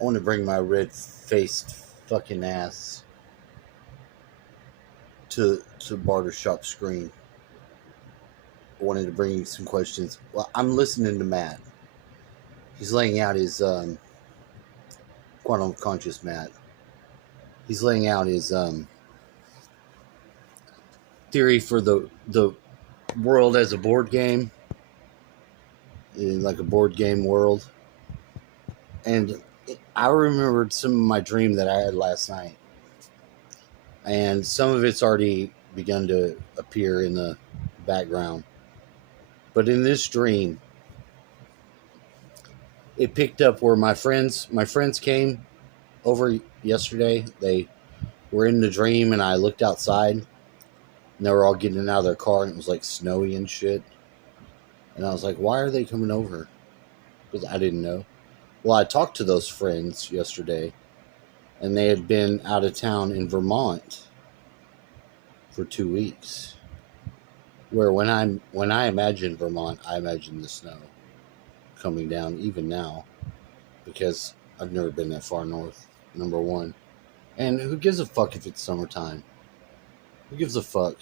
I want to bring my red-faced fucking ass to barbershop screen. I wanted to bring you some questions. Well, I'm listening to Matt. He's laying out his quantum conscious Matt. He's laying out his theory for the world as a board game, in like a board game world. And I remembered some of my dream that I had last night, and some of it's already begun to appear in the background. But in this dream, it picked up where my friends came over yesterday. They were in the dream, and I looked outside, and they were all getting out of their car, and it was like snowy and shit. And I was like, why are they coming over? Because I didn't know. Well, I talked to those friends yesterday, and they had been out of town in Vermont for 2 weeks. Where when I imagine Vermont, I imagine the snow coming down even now, because I've never been that far north, number one. And who gives a fuck if it's summertime? Who gives a fuck?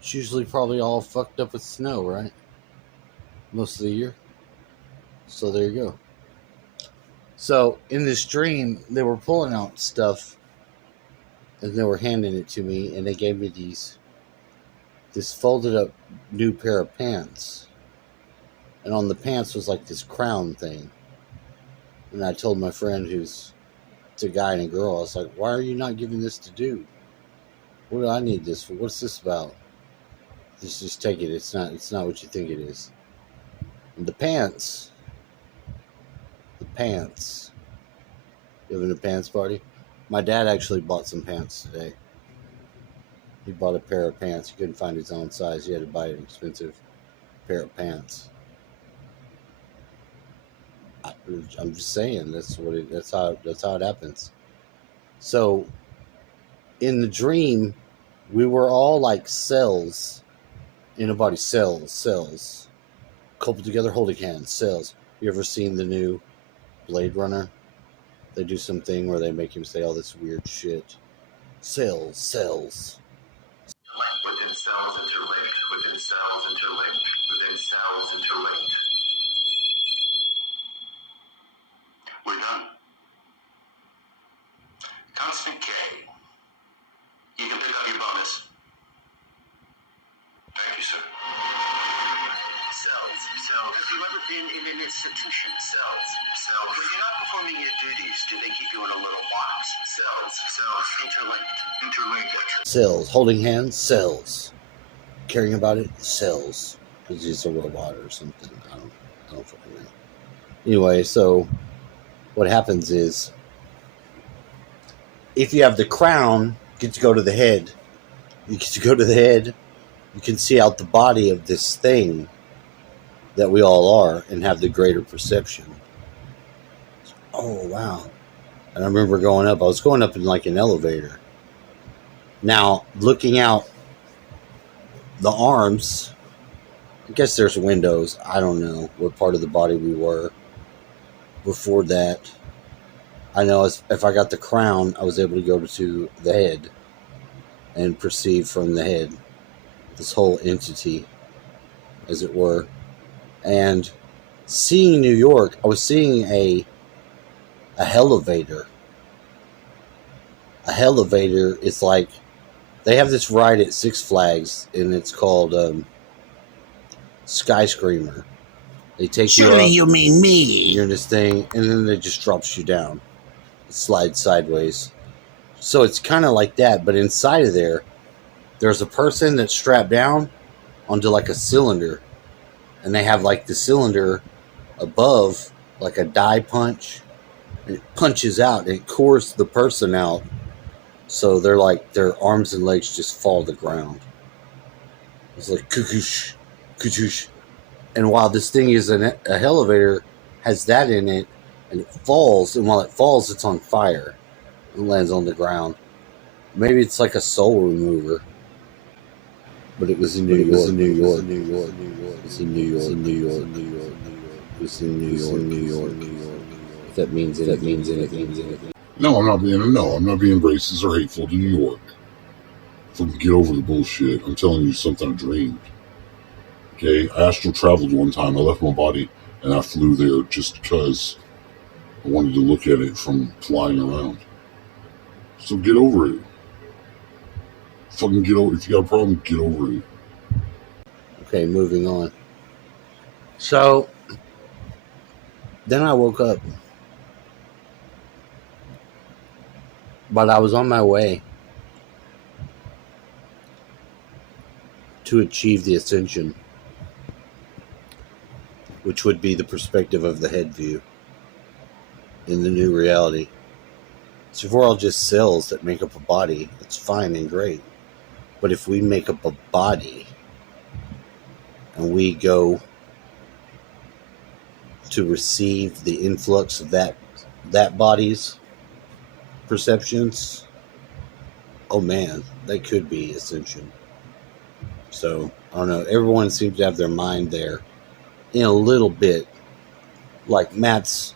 It's usually probably all fucked up with snow, right? Most of the year. So there you go. So in this dream, they were pulling out stuff, and they were handing it to me, and they gave me this folded up new pair of pants. And on the pants was like this crown thing. And I told my friend, who's it's a guy and a girl, I was like, why are you not giving this to dude? What do I need this for? What's this about? Just take it. It's not what you think it is. And the pants. You having a pants party? My dad actually bought some pants today. He bought a pair of pants. He couldn't find his own size. He had to buy an expensive pair of pants. I'm just saying, that's how it happens. So in the dream, we were all like cells in a body. Cells coupled together, holding hands. Cells. You ever seen the new Blade Runner? They do something where they make him say all this weird shit. Cells. Within cells interlinked, within cells interlinked, within cells interlinked. We're done. Constant K. You can pick up your bonus. Thank you, sir. Cells. Have you ever been in an institution? Cells. When you're not performing your duties, do they keep you in a little box? Cells. Interlinked. Cells. Holding hands. Cells. Caring about it. Cells. Because he's a robot or something. I don't fucking know. Anyway, so what happens is, if you have the crown, you get to go to the head. You can see out the body of this thing that we all are and have the greater perception. Oh, wow. And I remember going up. I was going up in like an elevator. Now, looking out the arms, I guess there's windows. I don't know what part of the body we were. Before that, I know if I got the crown, I was able to go to the head and perceive from the head this whole entity, as it were. And seeing New York, I was seeing a elevator. A elevator is like, they have this ride at Six Flags, and it's called Skyscreamer. They take you up. Surely you mean me. You're in this thing, and then it just drops you down. It slides sideways. So it's kind of like that, but inside of there's a person that's strapped down onto like a cylinder. And they have like the cylinder above, like a die punch. And it punches out, and it cores the person out. So they're like, their arms and legs just fall to the ground. It's like kukush, kutush. And while this thing is a elevator, has that in it, and it falls, and while it falls, it's on fire. It lands on the ground. Maybe it's like a soul remover. But it was in New York. It was in New York. It was in New York. If that means anything. No, I'm not being racist or hateful to New York. Fucking get over the bullshit. I'm telling you something I dreamed. Okay, I astral traveled one time. I left my body and I flew there just because I wanted to look at it from flying around. So get over it. Fucking get over it. If you got a problem, get over it. Okay, moving on. So then I woke up. But I was on my way to achieve the ascension, which would be the perspective of the head view in the new reality. So if we're all just cells that make up a body, it's fine and great. But if we make up a body and we go to receive the influx of that body's perceptions, oh man, that could be ascension. So I don't know, everyone seems to have their mind there in a little bit, like Matt's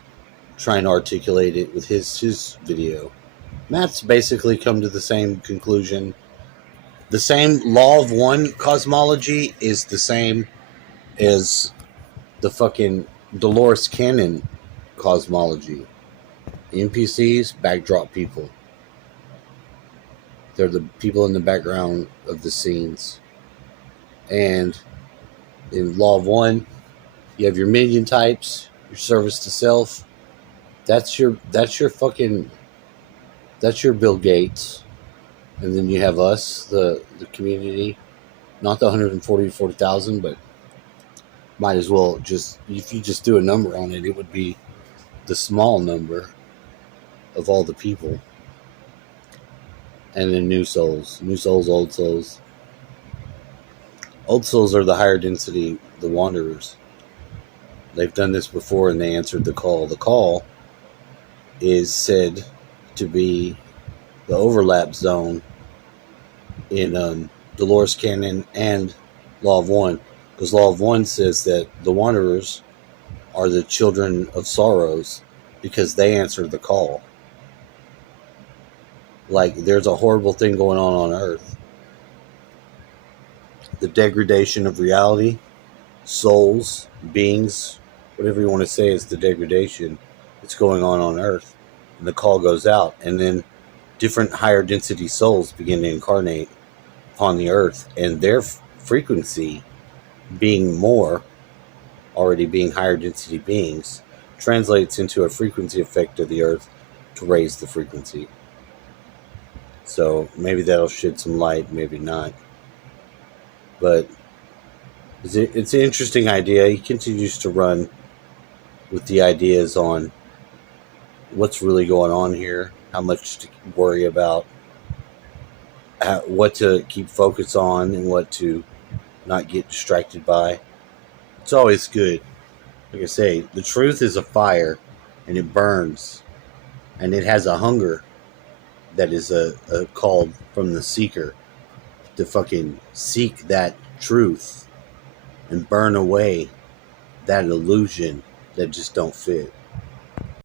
trying to articulate it with his video. Matt's basically come to the same conclusion. The same law of one cosmology is the same as the fucking Dolores Cannon cosmology. NPCs, backdrop people. They're the people in the background of the scenes. And in Law of One, you have your minion types, your service to self. That's your Bill Gates. And then you have us, the community. Not the 140,000, but might as well just, if you just do a number on it, it would be the small number of all the people. And then new souls, old souls. Old souls are the higher density, the wanderers. They've done this before and they answered the call. The call is said to be the overlap zone in Dolores Cannon and Law of One. Because Law of One says that the wanderers are the children of sorrows because they answered the call. Like, there's a horrible thing going on Earth. The degradation of reality, souls, beings, whatever you want to say is the degradation that's going on Earth. And the call goes out. And then different higher density souls begin to incarnate upon the Earth. And their frequency being more, already being higher density beings, translates into a frequency effect of the Earth to raise the frequency. So maybe that'll shed some light, maybe not. But it's an interesting idea. He continues to run with the ideas on what's really going on here, how much to worry about, what to keep focus on, and what to not get distracted by. It's always good. Like I say, the truth is a fire, and it burns, and it has a hunger that is a call from the seeker to fucking seek that truth and burn away that illusion that just don't fit.